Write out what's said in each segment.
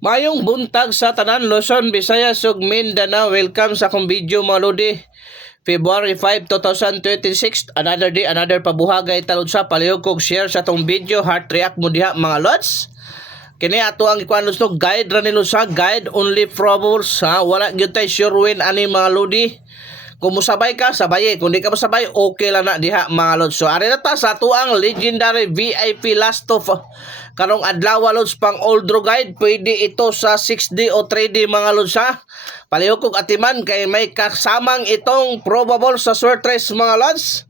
Mayong buntag sa tanan Luzon, Visayas ug Mindanao. Welcome sa akong video mga lodi. February 5, 2026. Another day, another pabuhagay talod sa palihog kog share sa tong video. Heart react mo diha mga lods. Kini ato ang ikuan no guide ra nilo sa guide only probables ha. Wala gyud tay sure win ani mga lodi. Kung musabay ka, sabay. Kung di ka masabay, okay lang na diha mga lods. So, ari na ta sa tuang legendary VIP last of karong adlaw lods pang old draw guide. Pwede ito sa 6D o 3D mga lods ha. Palihog kog atiman kay may kasamang itong probable sa sortres mga lods.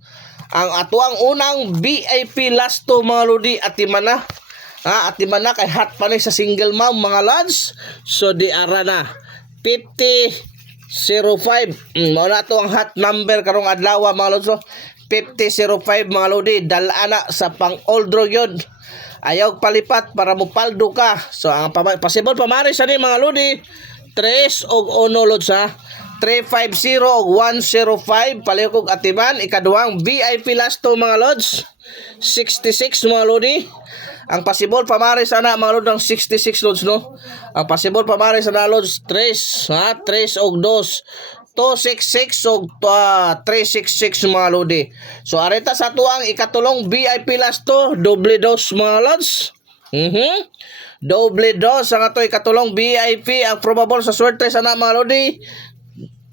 Ang atuang unang VIP last to mga lodi atiman na. Ha, atiman na kay hot pa ni sa single mom mga lods. So, di ara na. 5005 mao na to ang hot number karong adlaw mga lods. 5005 mga lodi dal-ana sa pang old draw yun. Ayaw palipat para mupaldo ka. So ang possible pamaris ani mga lodi 3 og 1 lods ha. 350 og 105 palihog kog atiman ikaduhang VIP last to mga lods 66 mga lodi. Ang possible pamaris ana mga lods ng 66 lods no. Ang possible pamaris ana lods 3 ha, 3 og 2 266 og 366 mga lodi. So areta sa tuang ikatulong VIP last to doble dos mga lods. Doble dos ang ato ikatulong VIP ang probable sa sortes ana mga lodi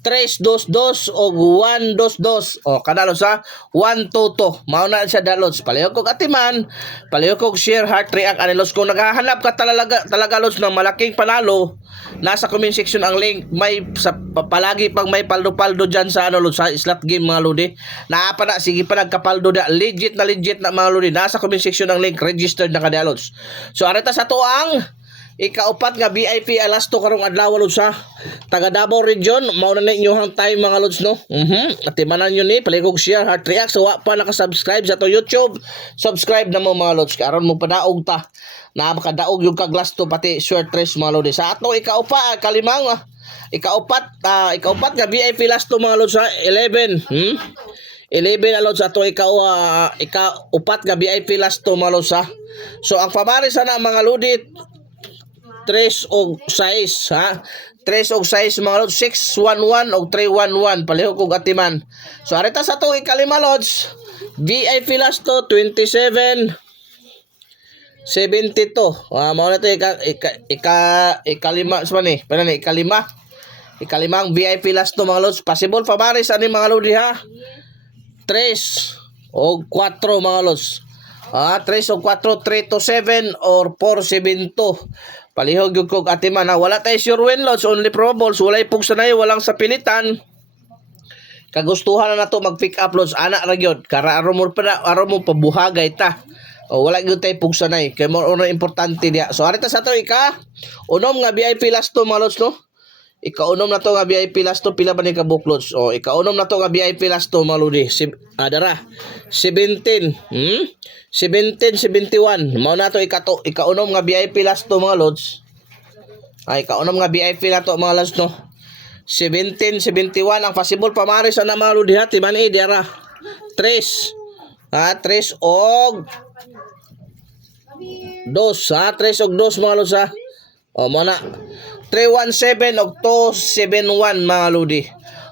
322 o 122 o kanalo sa 122 mao na siya dalods. Palihog kog atiman, palihog kog share heart react anilos. Kung naghahanap ka talaga lods ng malaking panalo, nasa comment section ang link. May sa palagi pag may paldo-paldo diyan sa ano lods sa slot game mga lodi. Naa pa na sige pa nagkapaldo na legit na mga lodi. Nasa comment section ang link, registered na kada lods. So areta sa to ang ikaupat nga VIP alas to karong adlaw lods ha. Taga Davao region mao na inyong time mga lods no. Atimanan niyo ni paligog share heart react. So wa pa naka-subscribe sa to YouTube, subscribe na mo mga lods karon mo padaog ta na makadaog yung kaglas to pati short trace mga lods. Sa ato ikaupat kalimang ikaupat nga VIP last to mga lods ha 11 11 lods ato ikaupat nga VIP last to mga lods ha. So ang pamaris na mga lodi 3 og 6 ha. 3 og 6 mga lods 611 og 311 palihog kog atiman. So arita sa to ikalima lods VIP last to 27 72 mao na to ikalima sa ni para ni ikalimang VIP last to mga lods. Possible pamaris ani mga lodi ha 3 og 4 mga lods 3 o 4, 3 to 7 or 4, 7 to. Palihog yung kog atiman ha. Wala tayo sure win lods, only probables. Walay pugsanay, walang sapilitan. Kagustuhan na to mag-pick up lods. Anak na yun. Kara araw mo pabuhagay ta. Wala yun tayo pugsanay. Kaya mo na importante niya. So arita sa to unom nga VIP last to mga lods no. Ikaunom na to nga VIP last to pila ba ni ka bookloads. Ikaunom na to nga VIP last to mga lodi. Dara 17 1771 mao na to ikaunom nga VIP last to mga lods. Ikaunom nga VIP na to mga lods no. 1771 ang possible pamaris ana mga lodi ha timan dara 3 3 og 2 3 og 2 mga lods ha. Mo na 317 og 271 mga lodi.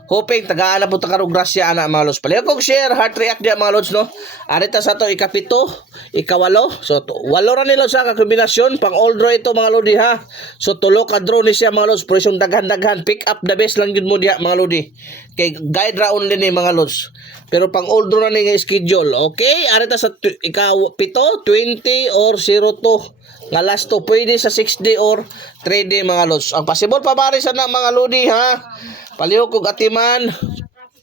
Hoping tagaan na po ta karong grasya ana mga lods. Palihog kog share heart react dia mga lods no. Arita sa to ikapito, ikawalo. So walo ra nila sa kombinasyon pang all draw ito mga lodi ha. So tulo ka draw ni siya mga lods. Presong daghan pick up the best lang gid mo diha mga lodi. Kay guide ra only ni mga lods. Pero pang all draw na ni schedule. Okay, arita sa ikapito 20 or 02 nga last to pwede sa 6D or 3D mga lods. Ang possible pamaris na mga lodi ha. Palihog kog atiman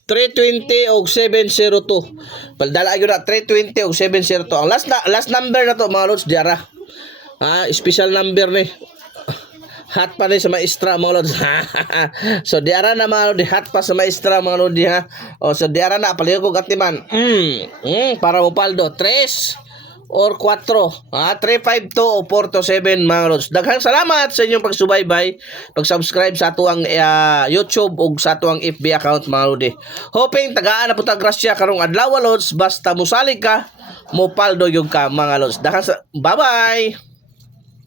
320 og 702. Paldala gyud na 320 og 702. Ang last number na to mga lods diara. Special number ni. Hot pa ni sa maestra mga lods. So diara na mga lodi hot pa sa maestra mga lodi ha. So diara na palihog kog atiman. Para mo paldo 3 or 4 352 o 427 mga lods. Daghang salamat sa inyong pagsubaybay, pag-subscribe sa atuang YouTube ug sa atuang FB account mga lodi. Hoping tagaan na puta grasya karong adlaw lods basta musalig ka, mopaldo yung ka mga lods. Daghang bye bye.